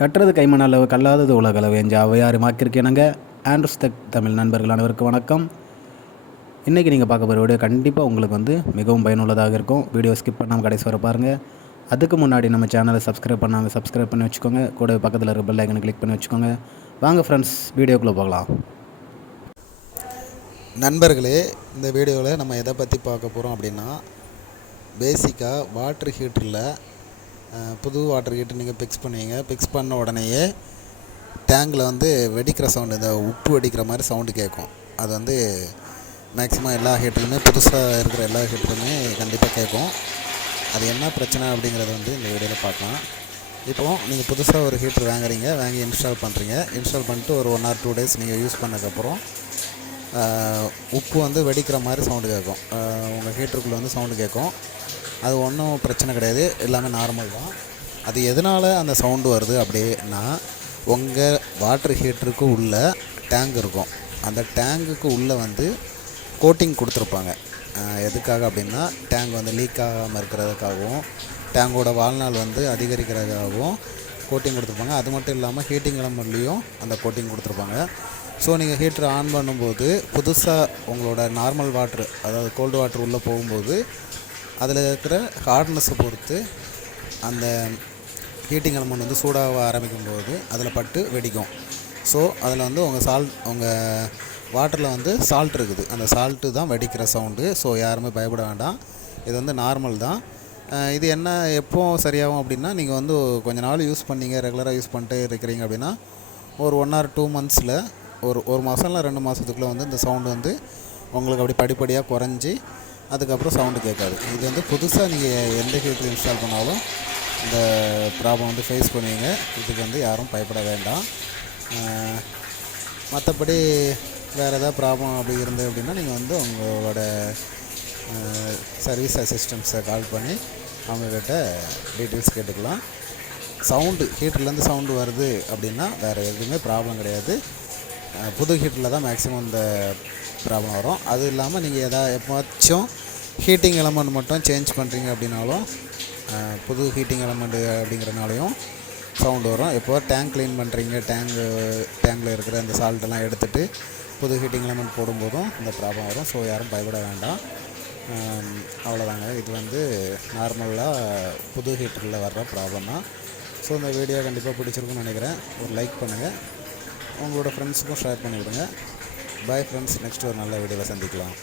கற்றது கைமண் அளவு கல்லாதது உலகளவு என்ற ஔவையாறு மாக்கிருக்கேனங்க. ஆண்ட்ரூஸ் டெக் தமிழ் நண்பர்கள் அனைவருக்கும் வணக்கம். இன்றைக்கி நீங்கள் பார்க்க போகிற வீடியோ கண்டிப்பாக உங்களுக்கு மிகவும் பயனுள்ளதாக இருக்கும். வீடியோ ஸ்கிப் பண்ணாமல் கடைசி வரை பாருங்கள். அதுக்கு முன்னாடி நம்ம சேனலை சப்ஸ்கிரைப் பண்ணாமல் சப்ஸ்கிரைப் பண்ணி வச்சுக்கோங்க. கூட பக்கத்தில் இருக்க பெல் ஐக்கனை கிளிக் பண்ணி வச்சுக்கோங்க. வாங்க ஃப்ரெண்ட்ஸ், வீடியோக்குள்ளே போகலாம். நண்பர்களே, இந்த வீடியோவில் நம்ம எதை பற்றி பார்க்க போகிறோம் அப்படின்னா, பேசிக்காக வாட்ரு ஹீட்டரில் புது வாட்டர் ஹீட்டர் நீங்கள் ஃபிக்ஸ் பண்ணுவீங்க. ஃபிக்ஸ் பண்ண உடனேயே டேங்கில் வெடிக்கிற சவுண்டு, இந்த உப்பு வெடிக்கிற மாதிரி சவுண்டு கேட்கும். அது மேக்ஸிமம் எல்லா ஹீட்டருமே, புதுசாக இருக்கிற எல்லா ஹீட்டருமே கண்டிப்பாக கேட்கும். அது என்ன பிரச்சனை அப்படிங்கிறத இந்த வீடியோவில் பார்க்கலாம். இப்போது நீங்கள் புதுசாக ஒரு ஹீட்டர் வாங்கி இன்ஸ்டால் பண்ணுறீங்க. இன்ஸ்டால் பண்ணிட்டு ஒரு 1 or 2 days நீங்கள் யூஸ் பண்ணதுக்கப்புறம் உப்பு வெடிக்கிற மாதிரி சவுண்டு கேட்கும். உங்கள் ஹீட்டருக்குள்ளே சவுண்டு கேட்கும். அது ஒன்றும் பிரச்சனை கிடையாது, எல்லாமே நார்மல் தான். அது எதனால் அந்த சவுண்டு வருது அப்படின்னா, உங்கள் வாட்டர் ஹீட்டருக்கு உள்ள டேங்க் இருக்கும். அந்த டேங்குக்கு உள்ளே கோட்டிங் கொடுத்துருப்பாங்க. எதுக்காக அப்படின்னா, டேங்க் லீக் ஆகாமல் இருக்கிறதுக்காகவும், டேங்கோட வாழ்நாள் அதிகரிக்கிறதுக்காகவும் கோட்டிங் கொடுத்துருப்பாங்க. அது மட்டும் இல்லாமல் ஹீட்டிங் எலமெண்ட்லேயும் அந்த கோட்டிங் கொடுத்துருப்பாங்க. ஸோ நீங்கள் ஹீட்டர் ஆன் பண்ணும்போது புதுசாக உங்களோட நார்மல் வாட்ரு, அதாவது கோல்டு வாட்ரு உள்ளே போகும்போது அதில் இருக்கிற ஹார்ட்னஸை பொறுத்து அந்த ஹீட்டிங் எலமெண்ட் சூடாக ஆரம்பிக்கும்போது அதில் பட்டு வெடிக்கும். ஸோ அதில் உங்கள் வாட்டரில் சால்ட் இருக்குது. அந்த சால்ட்டு தான் வெடிக்கிற சவுண்டு. ஸோ யாருமே பயப்பட வேண்டாம், இது நார்மல் தான். இது என்ன எப்போ சரியாகும் அப்படின்னா, நீங்கள் கொஞ்ச நாள் யூஸ் பண்ணீங்க, ரெகுலராக யூஸ் பண்ணிட்டே இருக்கிறீங்க அப்படின்னா, ஒரு 1 or 2 months ஒரு மாதம் இல்லை 2 மாதத்துக்குள்ளே இந்த சவுண்டு உங்களுக்கு அப்படி படிப்படியாக குறைஞ்சி அதுக்கப்புறம் சவுண்டு கேட்காது. இது புதுசாக நீங்கள் எந்த ஹீட்டர் இன்ஸ்டால் பண்ணாலும் இந்த ப்ராப்ளம் ஃபேஸ் பண்ணுவீங்க. இதுக்கு யாரும் பயப்பட வேண்டாம். மற்றபடி வேறு ஏதாவது ப்ராப்ளம் அப்படி இருந்து அப்படின்னா நீங்கள் உங்களோட சர்வீஸ் அசிஸ்டன்ஸை கால் பண்ணி அவங்கக்கிட்ட டீட்டெயில்ஸ் கேட்டுக்கலாம். ஹீட்டர்லேருந்து சவுண்டு வருது அப்படின்னா வேறு எதுவுமே ப்ராப்ளம் கிடையாது. புது ஹீட்டரில் தான் மேக்ஸிமம் இந்த ப்ராப்ளம் வரும். அது இல்லாமல் நீங்கள் எப்போச்சும் ஹீட்டிங் எலமெண்ட் மட்டும் சேஞ்ச் பண்ணுறீங்க அப்படின்னாலும், புது ஹீட்டிங் எலமெண்ட் அப்படிங்கிறனாலையும் சவுண்டு வரும். எப்போ டேங்க் க்ளீன் பண்ணுறீங்க, டேங்கில் இருக்கிற அந்த சால்ட்டெல்லாம் எடுத்துகிட்டு புது ஹீட்டிங் எலமெண்ட் போடும்போதும் இந்த ப்ராப்ளம் வரும். ஸோ யாரும் பயப்பட வேண்டாம். அவ்வளோதாங்க. இது நார்மலாக புது ஹீட்டரில் வர்ற ப்ராப்ளம் தான். ஸோ இந்த வீடியோ கண்டிப்பாக பிடிச்சிருக்குன்னு நினைக்கிறேன். ஒரு லைக் பண்ணுங்கள், உங்களோட ஃப்ரெண்ட்ஸுக்கும் ஷேர் பண்ணிவிடுங்க. பாய் ஃப்ரெண்ட்ஸ், நெக்ஸ்ட் ஒரு நல்ல வீடியோவில் சந்திக்கலாம்.